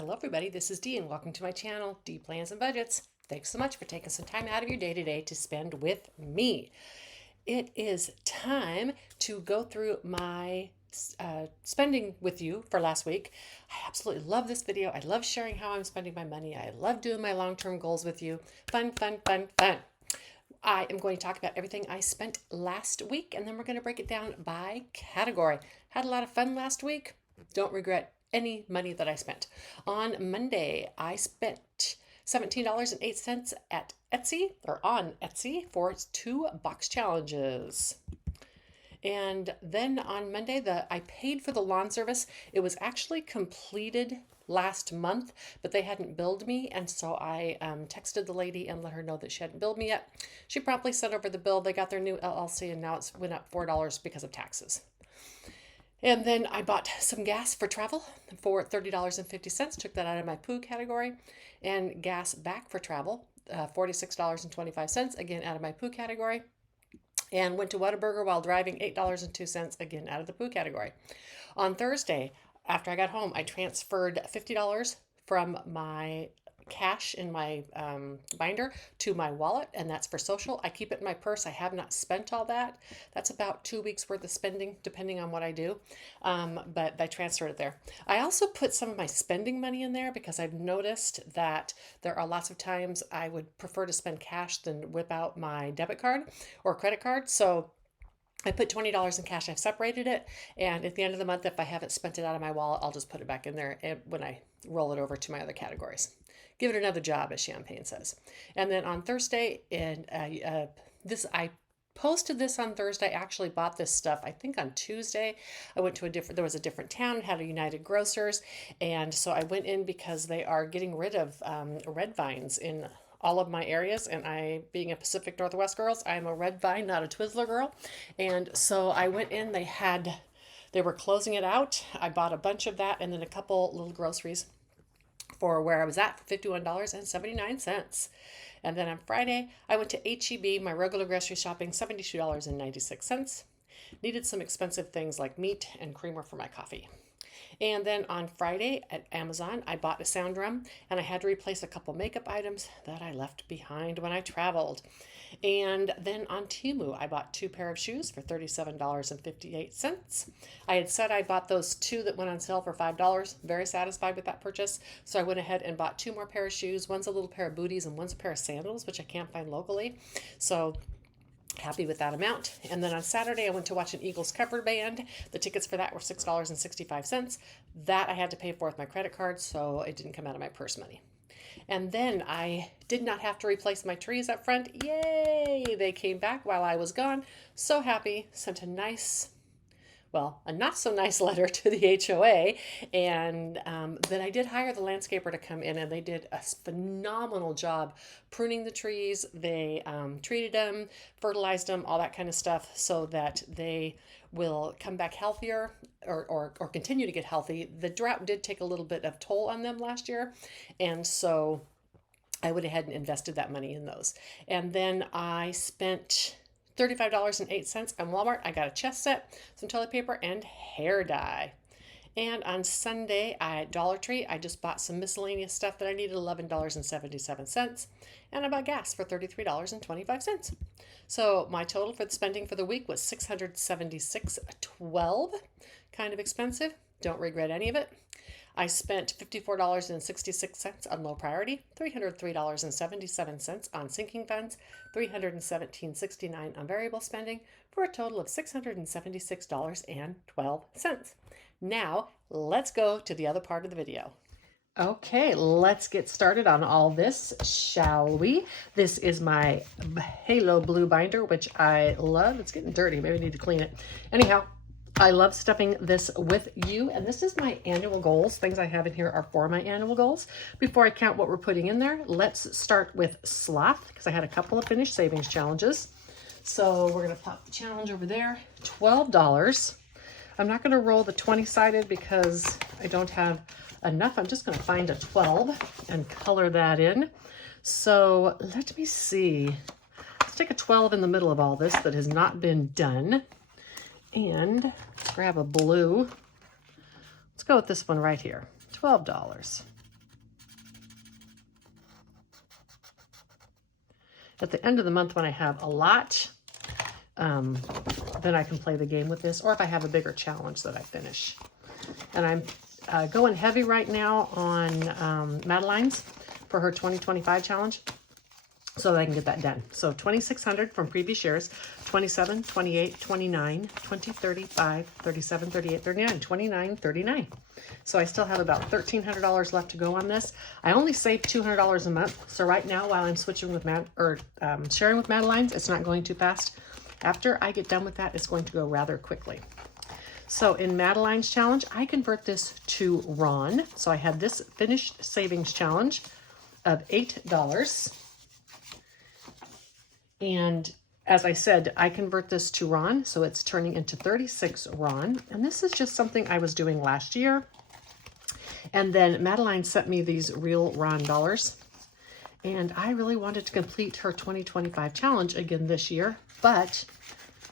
Hello everybody, this is Dee and welcome to my channel, Dee Plans and Budgets. Thanks so much for taking some time out of your day today to spend with me. It is time to go through my spending with you for last week. I absolutely love this video. I love sharing how I'm spending my money. I love doing my long-term goals with you. Fun, fun, fun, fun. I am going to talk about everything I spent last week and then we're going to break it down by category. Had a lot of fun last week. Don't regret any money that I spent. On Monday, I spent $17.08 at Etsy or on Etsy for 2 box challenges. And then on Monday, I paid for the lawn service. It was actually completed last month, but they hadn't billed me. And so I texted the lady and let her know that she hadn't billed me yet. She promptly sent over the bill. They got their new LLC and now it's went up $4 because of taxes. And then I bought some gas for travel for $30.50. Took that out of my poo category. And gas back for travel, $46.25, again out of my poo category. And went to Whataburger while driving, $8.02, again out of the poo category. On Thursday, after I got home, I transferred $50 from my cash in my binder to my wallet, and that's for social. I keep it in my purse. I have not spent all that. That's about 2 weeks worth of spending, depending on what I do, but I transferred it there. I also put some of my spending money in there because I've noticed that there are lots of times I would prefer to spend cash than whip out my debit card or credit card. So I put $20 in cash. I've separated it, and at the end of the month, if I haven't spent it out of my wallet, I'll just put it back in there when I roll it over to my other categories. Give it another job, as Champagne says. And then on Thursday, I posted this on Thursday. I actually bought this stuff, I think on Tuesday. I went to there was a different town, had a United Grocers. And so I went in because they are getting rid of red vines in all of my areas. And I, being a Pacific Northwest girl, I'm a red vine, not a Twizzler girl. And so I went in, they were closing it out. I bought a bunch of that and then a couple little groceries for where I was at for $51.79. And then on Friday, I went to H-E-B, my regular grocery shopping, $72.96. Needed some expensive things like meat and creamer for my coffee. And then on Friday at Amazon, I bought a sound drum and I had to replace a couple makeup items that I left behind when I traveled. And then on Temu, I bought 2 pair of shoes for $37.58. I had said I bought those 2 that went on sale for $5. Very satisfied with that purchase. So I went ahead and bought 2 more pair of shoes. One's a little pair of booties and one's a pair of sandals, which I can't find locally. So happy with that amount. And then on Saturday, I went to watch an Eagles cover band. The tickets for that were $6.65. That I had to pay for with my credit card, so it didn't come out of my purse money. And then I did not have to replace my trees up front. Yay! They came back while I was gone. So happy. Sent a not so nice letter to the HOA. And then I did hire the landscaper to come in, and they did a phenomenal job pruning the trees. They treated them, fertilized them, all that kind of stuff so that they will come back healthier or continue to get healthy. The drought did take a little bit of toll on them last year. And so I went ahead and invested that money in those. And then I spent $35.08 on Walmart. I got a chest set, some toilet paper, and hair dye. And on Sunday at Dollar Tree, I just bought some miscellaneous stuff that I needed, $11.77. And I bought gas for $33.25. So my total for the spending for the week was $676.12. Kind of expensive. Don't regret any of it. I spent $54.66 on low priority, $303.77 on sinking funds, $317.69 on variable spending, for a total of $676.12. Now, let's go to the other part of the video. Okay, let's get started on all this, shall we? This is my Halo Blue binder, which I love. It's getting dirty. Maybe I need to clean it. Anyhow, I love stuffing this with you, and this is my annual goals. Things I have in here are for my annual goals. Before I count what we're putting in there, let's start with sloth, because I had a couple of finished savings challenges. So we're going to pop the challenge over there, $12. I'm not going to roll the 20-sided because I don't have enough. I'm just going to find a 12 and color that in. So let me see. Let's take a 12 in the middle of all this that has not been done. And let's grab a blue. Let's go with this one right here, $12. At the end of the month when I have a lot, then I can play the game with this, or if I have a bigger challenge that I finish. And I'm going heavy right now on Madeline's for her 2025 challenge, so that I can get that done. So 2,600 from previous years, 27, 28, 29, 20, 35, 37, 38, 39, 29, 39. So I still have about $1,300 left to go on this. I only save $200 a month. So right now, while I'm switching with sharing with Madeline's, it's not going too fast. After I get done with that, it's going to go rather quickly. So in Madeline's challenge, I convert this to RON. So I had this finished savings challenge of $8. And as I said, I convert this to RON, so it's turning into 36 RON. And this is just something I was doing last year. And then Madeline sent me these real RON dollars. And I really wanted to complete her 2025 challenge again this year. But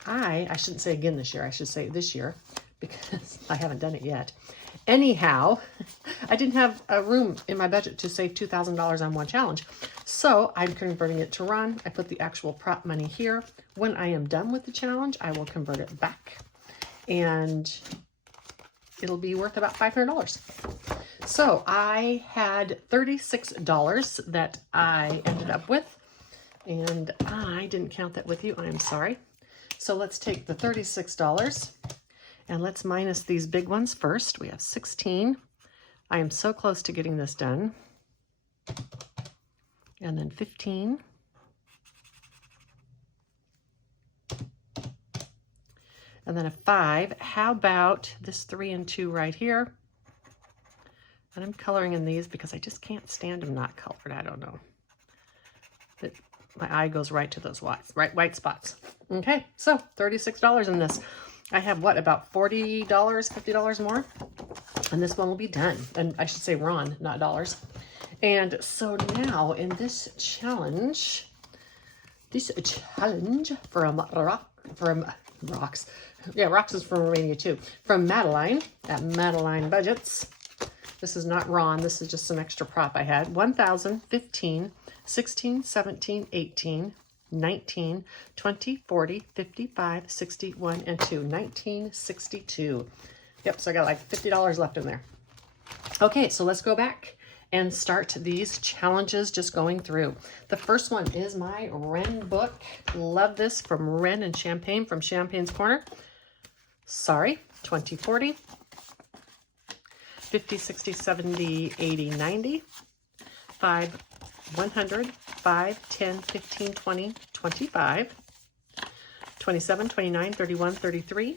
I shouldn't say again this year, I should say this year, because I haven't done it yet. Anyhow, I didn't have a room in my budget to save $2,000 on one challenge. So I'm converting it to RON. I put the actual prop money here. When I am done with the challenge, I will convert it back. And it'll be worth about $500. So I had $36 that I ended up with. And I didn't count that with you. I'm sorry. So let's take the $36 and let's minus these big ones first. We have 16. I am so close to getting this done. And then 15. And then a 5. How about this 3 and 2 right here? And I'm coloring in these because I just can't stand them not colored. I don't know. But my eye goes right to those white spots. Okay, so $36 in this. I have what, about $40, $50 more? And this one will be done. And I should say RON, not dollars. And so now in this challenge from Rocks. Yeah, Rocks is from Romania too. From Madeline at Madeline Budgets. This is not RON, this is just some extra prop I had. 1,000, 15, 16, 17, 18, 19, 20, 40, 55, 61, and 2. 1962. Yep, so I got like $50 left in there. Okay, so let's go back and start these challenges just going through. The first one is my Ren book. Love this, from Ren and Champagne, from Champagne's Corner. Sorry, 20, 40, 50, 60, 70, 80, 90, 5, 100, 5, 10, 15, 20, 25, 27, 29, 31, 33,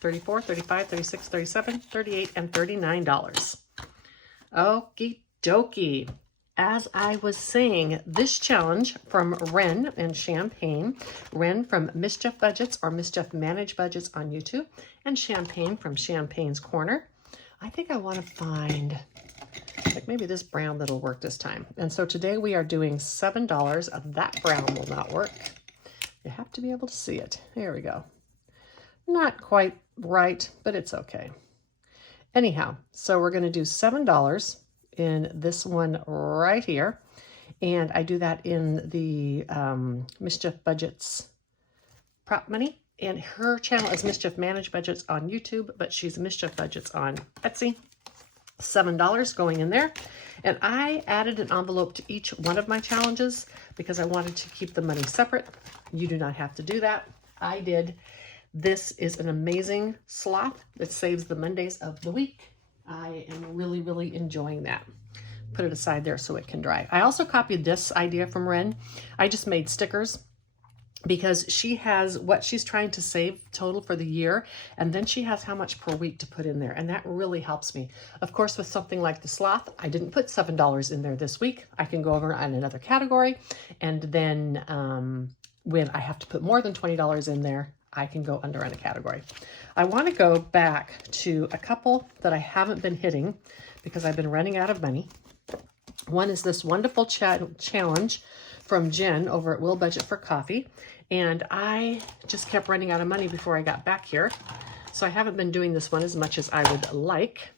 34, 35, 36, 37, 38, and $39. Okie dokie. As I was saying, this challenge from Ren and Champagne, Ren from Mischief Budgets or Mischief Managed Budgets on YouTube, and Champagne from Champagne's Corner. I think I want to find, like, maybe this brown that'll work this time. And so today we are doing $7. That brown will not work. You have to be able to see it. There we go. Not quite right, but it's okay. Anyhow, so we're going to do $7 in this one right here. And I do that in the Mischief Budgets prop money. And her channel is Mischief Managed Budgets on YouTube, but she's Mischief Budgets on Etsy. $7 going in there. And I added an envelope to each one of my challenges because I wanted to keep the money separate. You do not have to do that. I did. This is an amazing sloth that saves the Mondays of the week. I am really, really enjoying that. Put it aside there so it can dry. I also copied this idea from Ren. I just made stickers because she has what she's trying to save total for the year, and then she has how much per week to put in there, and that really helps me. Of course, with something like the sloth, I didn't put $7 in there this week. I can go over on another category, and then when I have to put more than $20 in there, I can go under on a category. I want to go back to a couple that I haven't been hitting because I've been running out of money. One is this wonderful challenge from Jen over at Will Budget for Coffee. And I just kept running out of money before I got back here. So I haven't been doing this one as much as I would like.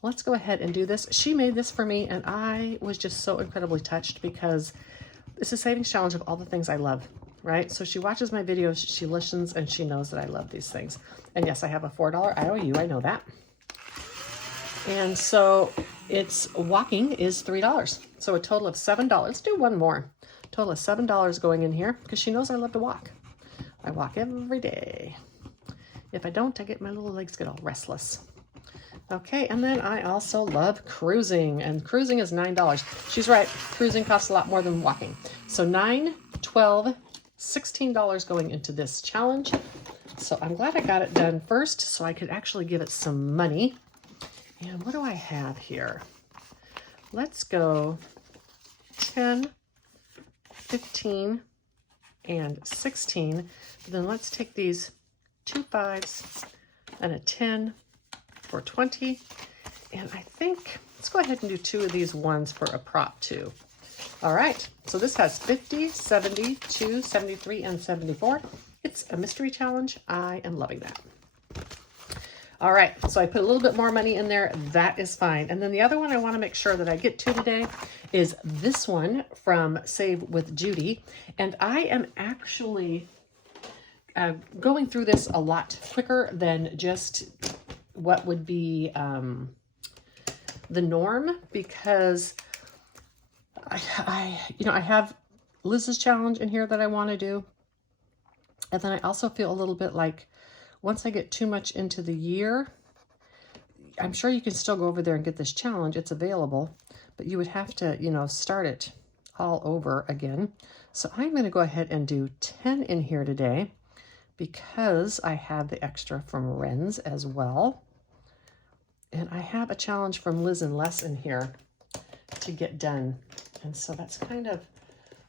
Let's go ahead and do this. She made this for me, and I was just so incredibly touched because It's a savings challenge of all the things I love, right? So she watches my videos, she listens, and she knows that I love these things. And yes, I have a $4 IOU, I know that. And so it's walking is $3. So a total of $7. Let's do one more. Total of $7 going in here because she knows I love to walk. I walk every day. If I don't, I get my little legs get all restless. Okay, and then I also love cruising, and cruising is $9. She's right, cruising costs a lot more than walking. So $9, $12, $16 going into this challenge. So I'm glad I got it done first so I could actually give it some money. And what do I have here? Let's go 10, 15, and 16. But then let's take these 2 5s and a 10 for 20. And I think, let's go ahead and do 2 of these ones for a prop too. All right, so this has 50, 72, 73, and 74. It's a mystery challenge. I am loving that. All right, so I put a little bit more money in there. That is fine. And then the other one I want to make sure that I get to today is this one from Save with Judy. And I am actually going through this a lot quicker than just what would be the norm, because I have Liz's challenge in here that I want to do. And then I also feel a little bit like once I get too much into the year, I'm sure you can still go over there and get this challenge. It's available, but you would have to, start it all over again. So I'm going to go ahead and do 10 in here today because I have the extra from Wren's as well. And I have a challenge from Liz and Les in here to get done. And so that's kind of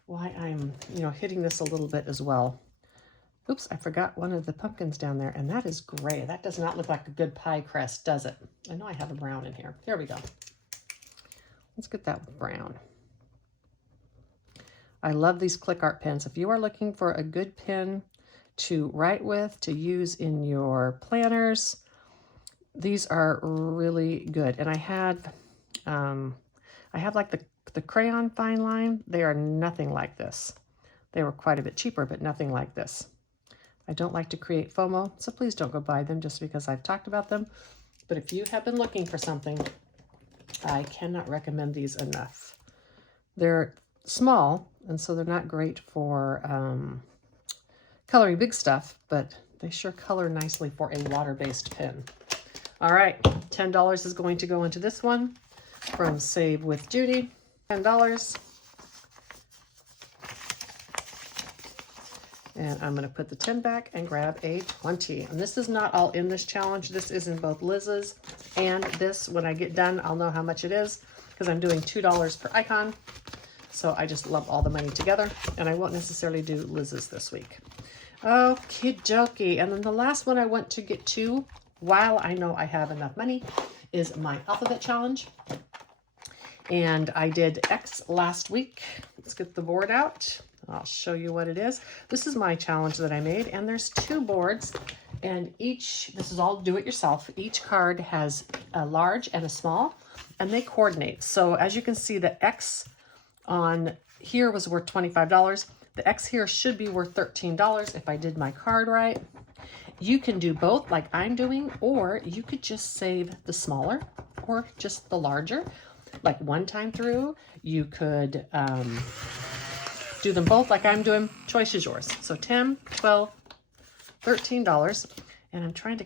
why I'm, hitting this a little bit as well. Oops, I forgot one of the pumpkins down there, and that is gray. That does not look like a good pie crust, does it? I know I have a brown in here. There we go. Let's get that with brown. I love these click art pens. If you are looking for a good pen to write with, to use in your planners, these are really good. And I have like the crayon fine line. They are nothing like this. They were quite a bit cheaper, but nothing like this. I don't like to create FOMO, so please don't go buy them just because I've talked about them. But if you have been looking for something, I cannot recommend these enough. They're small, and so they're not great for coloring big stuff, but they sure color nicely for a water-based pen. All right, $10 is going to go into this one from Save with Judy. $10. And I'm going to put the 10 back and grab a 20. And this is not all in this challenge. This is in both Liz's and this. When I get done, I'll know how much it is because I'm doing $2 per icon. So I just lump all the money together, and I won't necessarily do Liz's this week. Okie dokie. And then the last one I want to get to, while I know I have enough money, is my alphabet challenge. And I did X last week. Let's get the board out. I'll show you what it is. This is my challenge that I made, and there's 2 boards, and this is all do it yourself. Each card has a large and a small, and they coordinate. So as you can see, the X on here was worth $25. The X here should be worth $13 if I did my card right. You can do both like I'm doing, or you could just save the smaller or just the larger. Like one time through, you could do them both like I'm doing. Choice is yours. So $10, $12, $13. And I'm trying to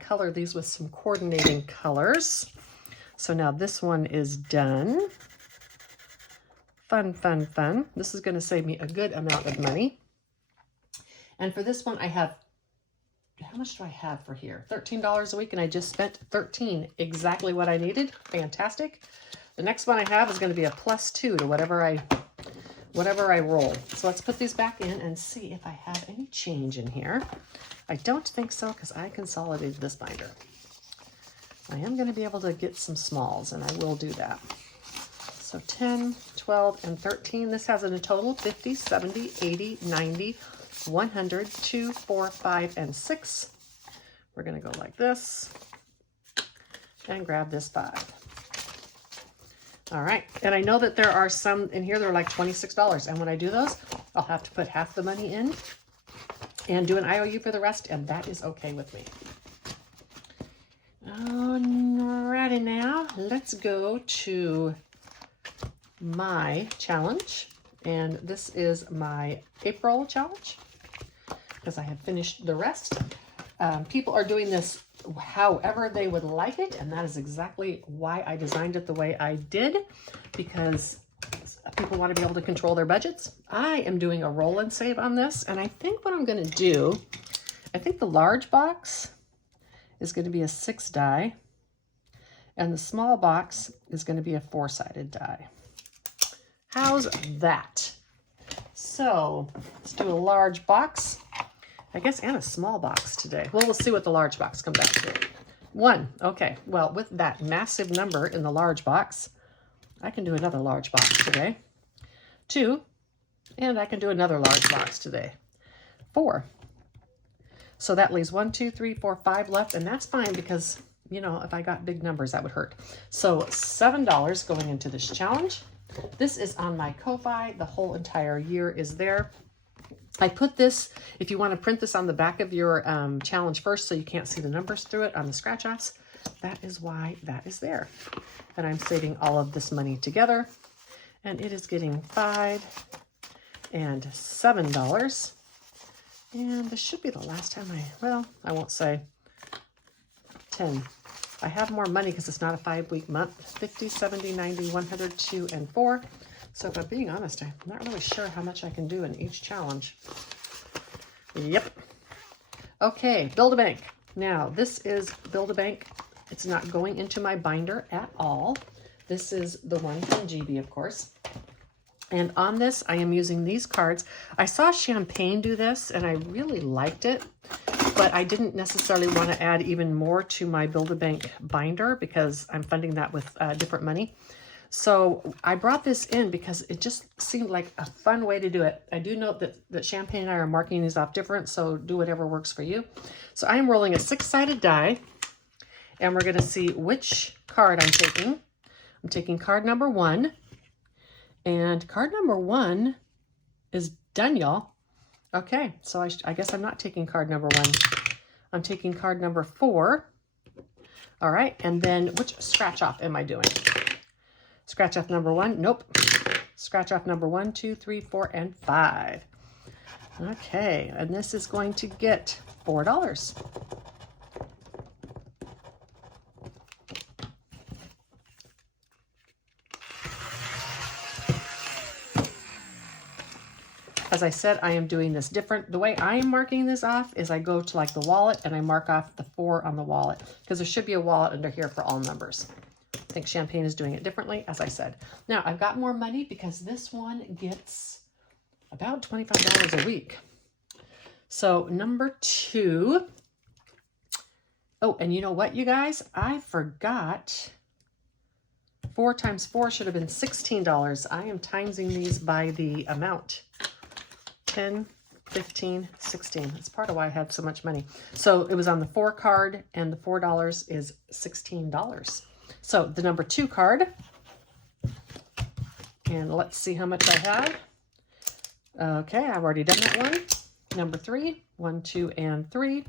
color these with some coordinating colors. So now this one is done. Fun, fun, fun. This is going to save me a good amount of money. And for this one, I have, how much do I have for here? $13 a week, and I just spent $13, exactly what I needed. Fantastic. The next one I have is going to be a +2 to whatever I roll. So let's put these back in and see if I have any change in here. I don't think so because I consolidated this binder. I am going to be able to get some smalls, and I will do that. So 10, 12, and 13. This has in a total 50, 70, 80, 90, 100, 2, 4, 5, and 6. We're going to go like this and grab this 5. All right, and I know that there are some in here that are like $26, and when I do those, I'll have to put half the money in and do an IOU for the rest, and that is okay with me. Alrighty, now let's go to my challenge, and this is my April challenge because I have finished the rest. People are doing this however they would like it, and that is exactly why I designed it the way I did, because people want to be able to control their budgets. I am doing a roll and save on this, and I think what I'm going to do, I think the large box is going to be a 6 die, and the small box is going to be a 4-sided die. How's that? So let's do a large box, I guess, and a small box today. Well, we'll see what the large box comes out to. 1, okay. Well, with that massive number in the large box, I can do another large box today. 2, and I can do another large box today. 4. So that leaves 1, 2, 3, 4, 5 left, and that's fine because, you know, if I got big numbers, that would hurt. So $7 going into this challenge. This is on my Ko-Fi. The whole entire year is there. I put this, if you want to print this on the back of your challenge first so you can't see the numbers through it on the scratch-offs, that is why that is there. And I'm saving all of this money together, and it is getting $5 and $7. And this should be the last time well, I won't say 10. I have more money because it's not a 5-week month. 50, 70, 90, 100, 2, and 4. So if I'm being honest, I'm not really sure how much I can do in each challenge. Yep. Okay, Build-A-Bank. Now, this is Build-A-Bank. It's not going into my binder at all. This is the one from GB, of course. And on this, I am using these cards. I saw Champagne do this, and I really liked it, but I didn't necessarily want to add even more to my Build-A-Bank binder because I'm funding that with different money. So I brought this in because it just seemed like a fun way to do it. I do note that Champagne and I are marking these off different, so do whatever works for you. So I am rolling a 6-sided die, and we're going to see which card I'm taking. I'm taking card number 1. And card number 1 is done, y'all. Okay, so I guess I'm not taking card number 1. I'm taking card number 4. All right, and then which scratch off am I doing? Scratch off number 1, nope. Scratch off number 1, 2, 3, 4, and 5. Okay, and this is going to get $4. As I said, I am doing this different. The way I am marking this off is I go to like the wallet and I mark off the 4 on the wallet because there should be a wallet under here for all numbers. I think Champagne is doing it differently, as I said. Now, I've got more money because this one gets about $25 a week. So number 2. Oh, and you know what, you guys? I forgot 4 times 4 should have been $16. I am timesing these by the amount. 10, 15, 16. That's part of why I have so much money. So it was on the 4 card, and the $4 is $16. So the number 2 card, and let's see how much I have. Okay, I've already done that one. Number 3, 1, 2, and 3.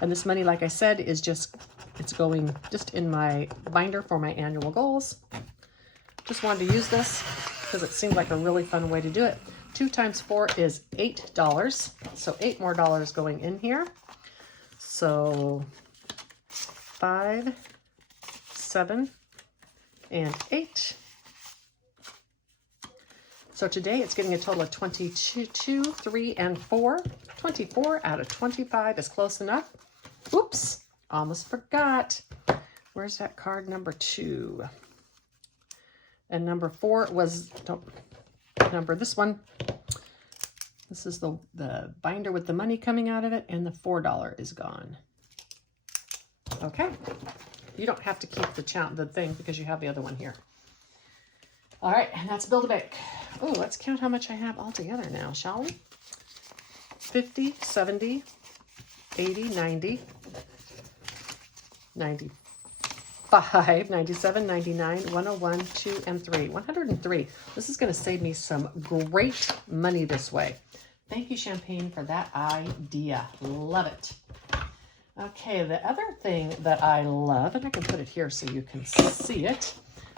And this money, like I said, is it's going just in my binder for my annual goals. Just wanted to use this because it seemed like a really fun way to do it. 2 times 4 is $8. So $8 more going in here. So 5, 7, and 8. So today it's getting a total of 22, 3, and 4. 24 out of 25 is close enough. Oops, almost forgot. Where's that card number 2? And number 4 was, this one. This is the binder with the money coming out of it, and the $4 is gone. Okay. You don't have to keep the thing because you have the other one here. All right, and that's Build-A-Bank. Oh, let's count how much I have all together now, shall we? 50, 70, 80, 90, 5, 97, 99, 101, 2, and 3. 103. This is going to save me some great money this way. Thank you, Champagne, for that idea. Love it. Okay, the other thing that I love, and I can put it here so you can see it.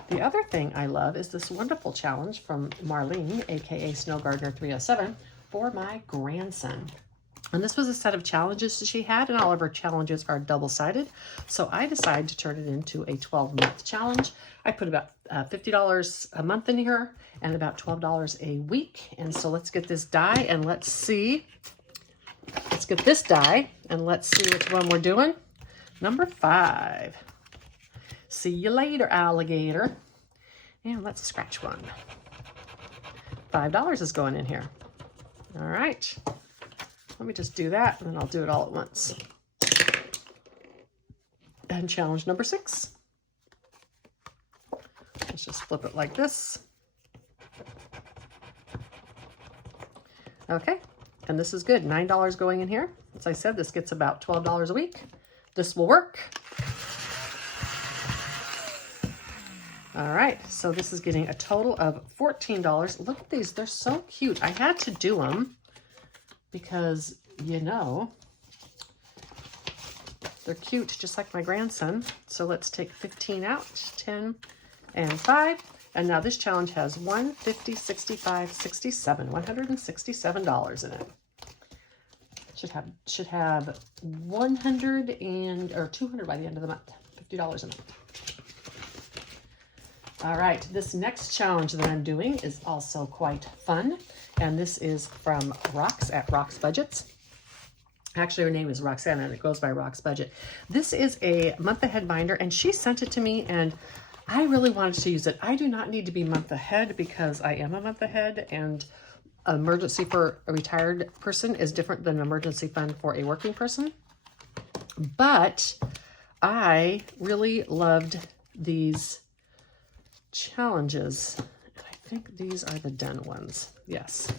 The other thing I love is this wonderful challenge from Marlene, aka Snow Gardener 307, for my grandson. And this was a set of challenges that she had, and all of her challenges are double-sided. So I decided to turn it into a 12-month challenge. I put about $50 a month in here and about $12 a week. And so let's get this die and let's see. Let's get this die and let's see which one we're doing. Number 5. See you later, alligator. And let's scratch one. $5 is going in here. All right. Let me just do that, and then I'll do it all at once. And challenge number 6. Let's just flip it like this. Okay, and this is good. $9 going in here. As I said, this gets about $12 a week. This will work. All right, so this is getting a total of $14. Look at these, they're so cute. I had to do them because, you know, they're cute, just like my grandson. So let's take 15 out, 10 and 5. And now this challenge has 1, 50, 65, 67, $167 in it. Should have 100 or 200 by the end of the month, $50 a month. All right, this next challenge that I'm doing is also quite fun. And this is from Rox at Rox Budgets. Actually, her name is Roxana, and it goes by Rox Budget. This is a month ahead binder, and she sent it to me, and I really wanted to use it. I do not need to be month ahead because I am a month ahead, and emergency for a retired person is different than an emergency fund for a working person. But I really loved these challenges. I think these are the done ones. Yes.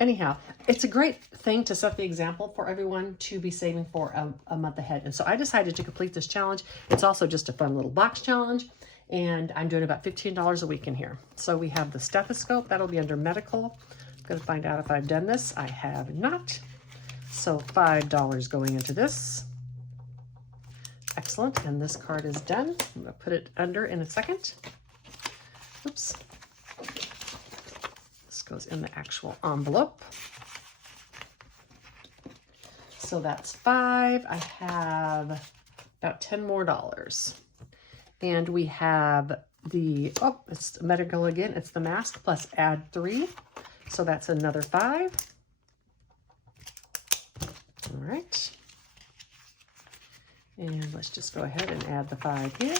Anyhow, it's a great thing to set the example for everyone to be saving for a month ahead. And so I decided to complete this challenge. It's also just a fun little box challenge. And I'm doing about $15 a week in here. So we have the stethoscope. That'll be under medical. I'm going to find out if I've done this. I have not. So $5 going into this. Excellent. And this card is done. I'm going to put it under in a second. Oops. This goes in the actual envelope. So that's 5. I have about 10 more dollars. And we have the, oh, it's medical again. It's the mask plus add 3. So that's another 5. All right. And let's just go ahead and add the 5 here.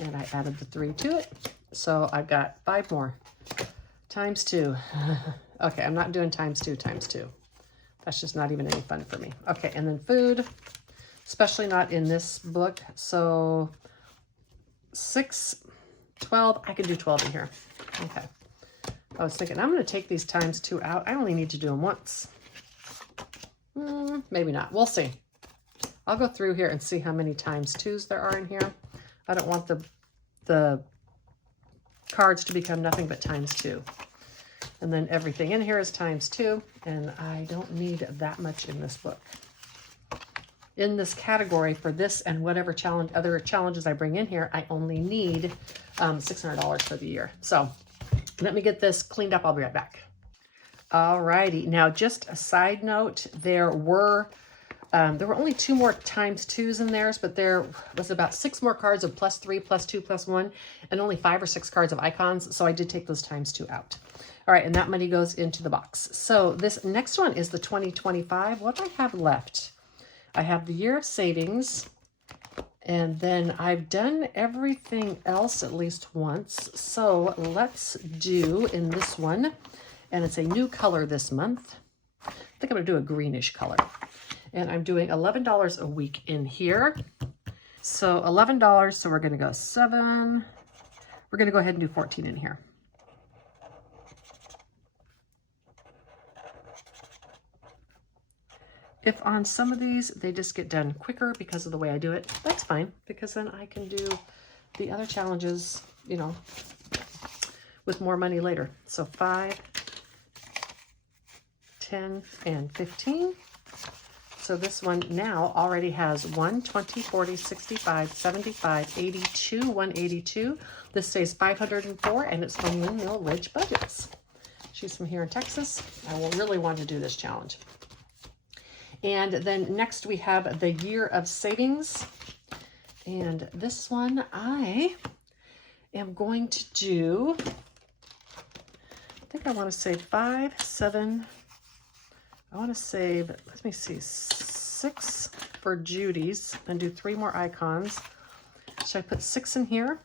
And I added the 3 to it. So I've got 5 more. Times 2. Okay, I'm not doing times 2 times 2. That's just not even any fun for me. Okay, and then food, especially not in this book. So 6, 12, I can do 12 in here. Okay. I was thinking, I'm going to take these times 2 out. I only need to do them once. Maybe not. We'll see. I'll go through here and see how many times 2s there are in here. I don't want the cards to become nothing but times 2. And then everything in here is times 2, and I don't need that much in this book. In this category for this and whatever challenge, other challenges I bring in here, I only need $600 for the year. So let me get this cleaned up. I'll be right back. All righty. Now, just a side note, there were only 2 more times 2s in theirs, but there was about 6 more cards of +3, +2, +1, and only 5 or 6 cards of icons. So I did take those times 2 out. All right, and that money goes into the box. So this next one is the 2025. What do I have left? I have the year of savings, and then I've done everything else at least once. So let's do in this one, and it's a new color this month. I think I'm gonna do a greenish color. And I'm doing $11 a week in here. So $11, so we're gonna go 7. We're gonna go ahead and do 14 in here. If on some of these, they just get done quicker because of the way I do it, that's fine, because then I can do the other challenges, you know, with more money later. So 5, 10, and 15. So this one now already has 1, 20, 40, 65, 75, 82, 182. This says 504, and it's from Windmill Ridge Budgets. She's from here in Texas. I will really want to do this challenge. And then next we have the Year of Savings. And this one I am going to do, I think I want to save 5, 7, I want to save, let me see, 6 for Judy's and do 3 more icons. Should I put 6 in here?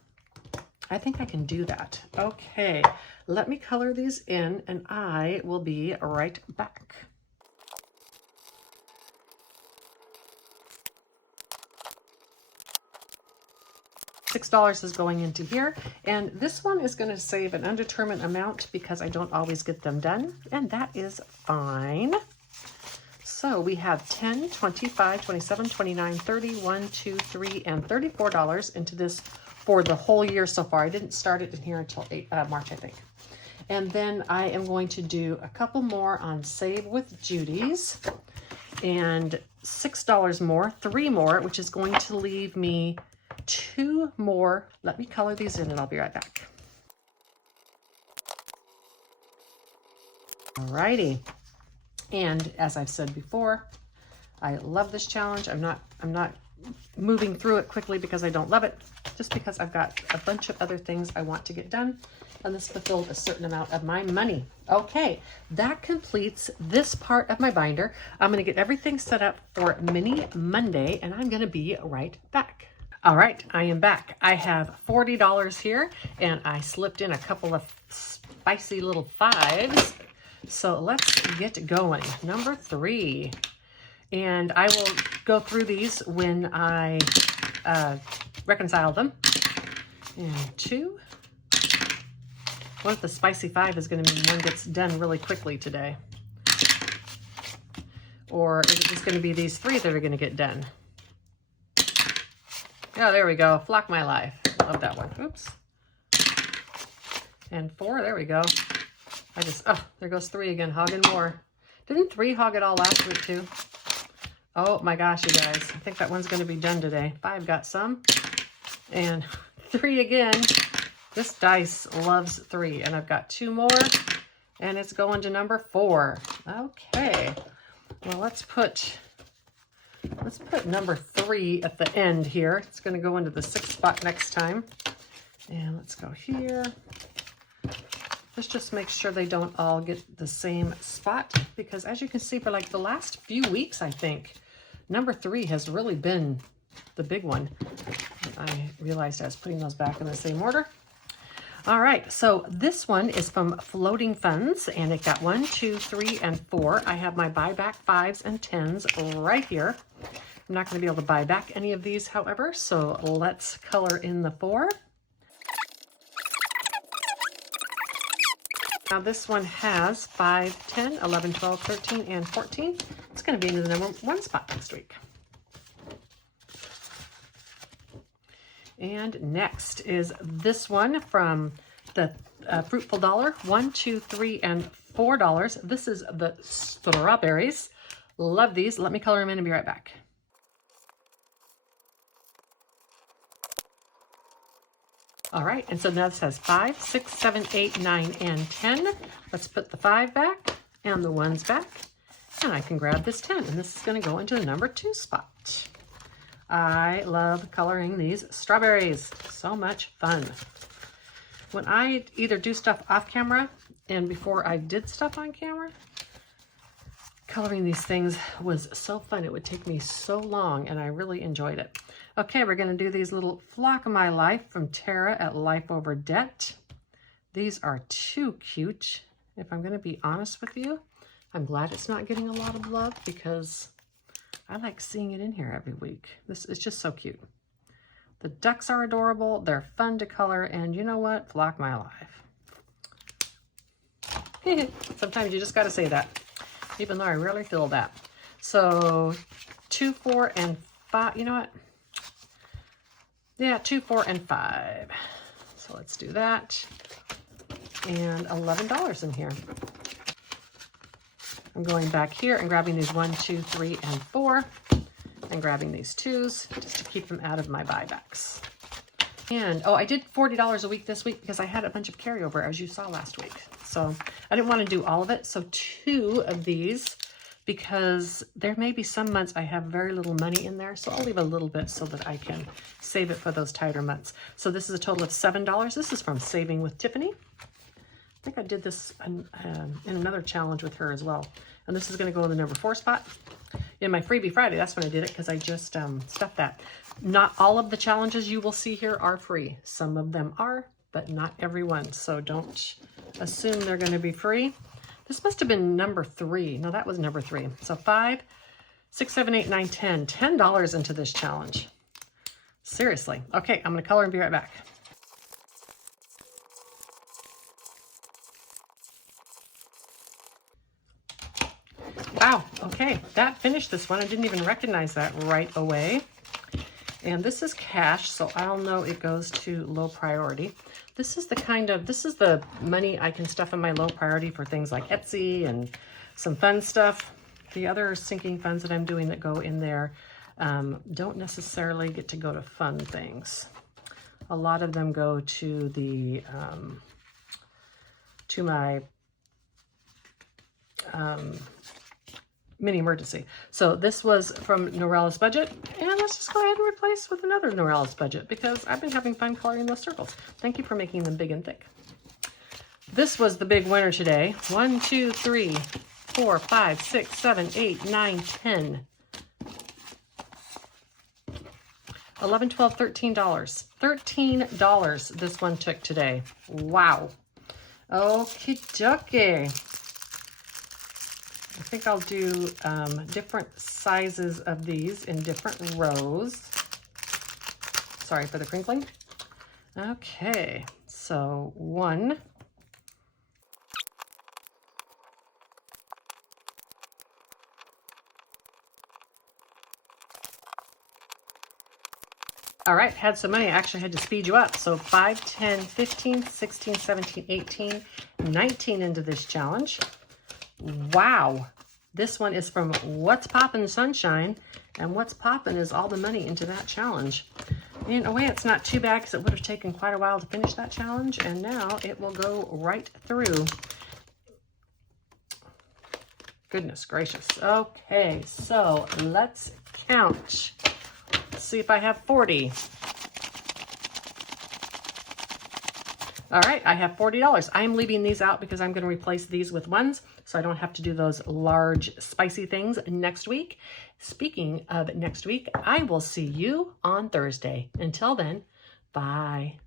I think I can do that. Okay, let me color these in and I will be right back. $6 is going into here, and this one is going to save an undetermined amount because I don't always get them done, and that is fine. So we have 10, 25, 27, 29, 30, 1, 2, 3, and $34 into this for the whole year so far. I didn't start it in here until March, I think. And then I am going to do a couple more on Save with Judy's, and $6 more, 3 more, which is going to leave me 2 more. Let me color these in and I'll be right back. Alrighty. And as I've said before, I love this challenge. I'm not moving through it quickly because I don't love it, just because I've got a bunch of other things I want to get done, and this fulfilled a certain amount of my money. Okay, that completes this part of my binder. I'm going to get everything set up for Mini Monday, and I'm going to be right back. All right, I am back. I have $40 here, and I slipped in a couple of spicy little 5s. So let's get going. Number 3. And I will go through these when I reconcile them. And 2. What if the spicy 5 is going to be one gets done really quickly today? Or is it just going to be these 3 that are going to get done? Yeah, there we go. Flock my life. Love that one. Oops. And 4, there we go. There goes 3 again, hogging more. Didn't 3 hog it all last week too? Oh my gosh, you guys. I think that one's going to be done today. 5 got some. And 3 again. This dice loves 3. And I've got 2 more. And it's going to number 4. Okay. Well, let's put number 3 at the end here. It's going to go into the 6th spot next time. And let's go here. Let's just make sure they don't all get the same spot, because as you can see, for like the last few weeks, I think, number 3 has really been the big one. I realized I was putting those back in the same order. All right, so this one is from Floating Funds, and it got 1, 2, 3, and 4. I have my buyback 5s and 10s right here. I'm not going to be able to buy back any of these, however, so let's color in the 4. Now this one has 5, 10, 11, 12, 13, and 14. It's going to be into the number 1 spot next week. And next is this one from the Fruitful Dollar, 1, 2, 3, and $4. This is the strawberries. Love these. Let me color them in and be right back. All right, and so now this has 5, 6, 7, 8, 9, and 10. Let's put the 5 back and the 1s back, and I can grab this 10, and this is going to go into the number 2 spot. I love coloring these strawberries. So much fun. When I either do stuff off camera and before I did stuff on camera, coloring these things was so fun. It would take me so long, and I really enjoyed it. Okay, we're going to do these little Flock of My Life from Tara at Life Over Debt. These are too cute. If I'm going to be honest with you, I'm glad it's not getting a lot of love because I like seeing it in here every week. This is just so cute. The ducks are adorable. They're fun to color. And you know what? Flock my life. Sometimes you just got to say that, even though I rarely feel that. So 2, 4, and 5. You know what? Yeah, 2, 4, and 5. So let's do that. And $11 in here. I'm going back here and grabbing these 1, 2, 3, and 4, and grabbing these 2s just to keep them out of my buybacks. And, oh, I did $40 a week this week because I had a bunch of carryover, as you saw last week. So I didn't want to do all of it. So 2 of these, because there may be some months I have very little money in there. So I'll leave a little bit so that I can save it for those tighter months. So this is a total of $7. This is from Saving with Tiffany. I think I did this in another challenge with her as well. And this is going to go in the number 4 spot. In my Freebie Friday, that's when I did it because I just stuffed that. Not all of the challenges you will see here are free. Some of them are, but not every one. So don't assume they're going to be free. This must have been number 3. No, that was number 3. So 5, 6, 7, 8, 9, 10. $10 into this challenge. Seriously. Okay, I'm going to color and be right back. Wow, okay, that finished this one. I didn't even recognize that right away. And this is cash, so I'll know it goes to low priority. This is the money I can stuff in my low priority for things like Etsy and some fun stuff. The other sinking funds that I'm doing that go in there don't necessarily get to go to fun things. A lot of them go to the to my mini emergency. So this was from Norella's budget, and let's just go ahead and replace with another Norella's budget because I've been having fun coloring those circles. Thank you for making them big and thick. This was the big winner today. 1, 2, 3, 4, 5, 6, 7, 8, 9, 10. $11, $12, $13. $13 this one took today. Wow. Okie dokie. I think I'll do different sizes of these in different rows. Sorry for the crinkling. Okay, so 1. All right, had some money. I actually had to speed you up. So 5, 10, 15, 16, 17, 18, 19 into this challenge. Wow, this one is from What's Poppin' Sunshine, and What's Poppin' is all the money into that challenge. In a way, it's not too bad because it would have taken quite a while to finish that challenge, and now it will go right through. Goodness gracious. Okay, so let's count. Let's see if I have 40. All right, I have $40. I'm leaving these out because I'm going to replace these with ones so I don't have to do those large spicy things next week. Speaking of next week, I will see you on Thursday. Until then, bye.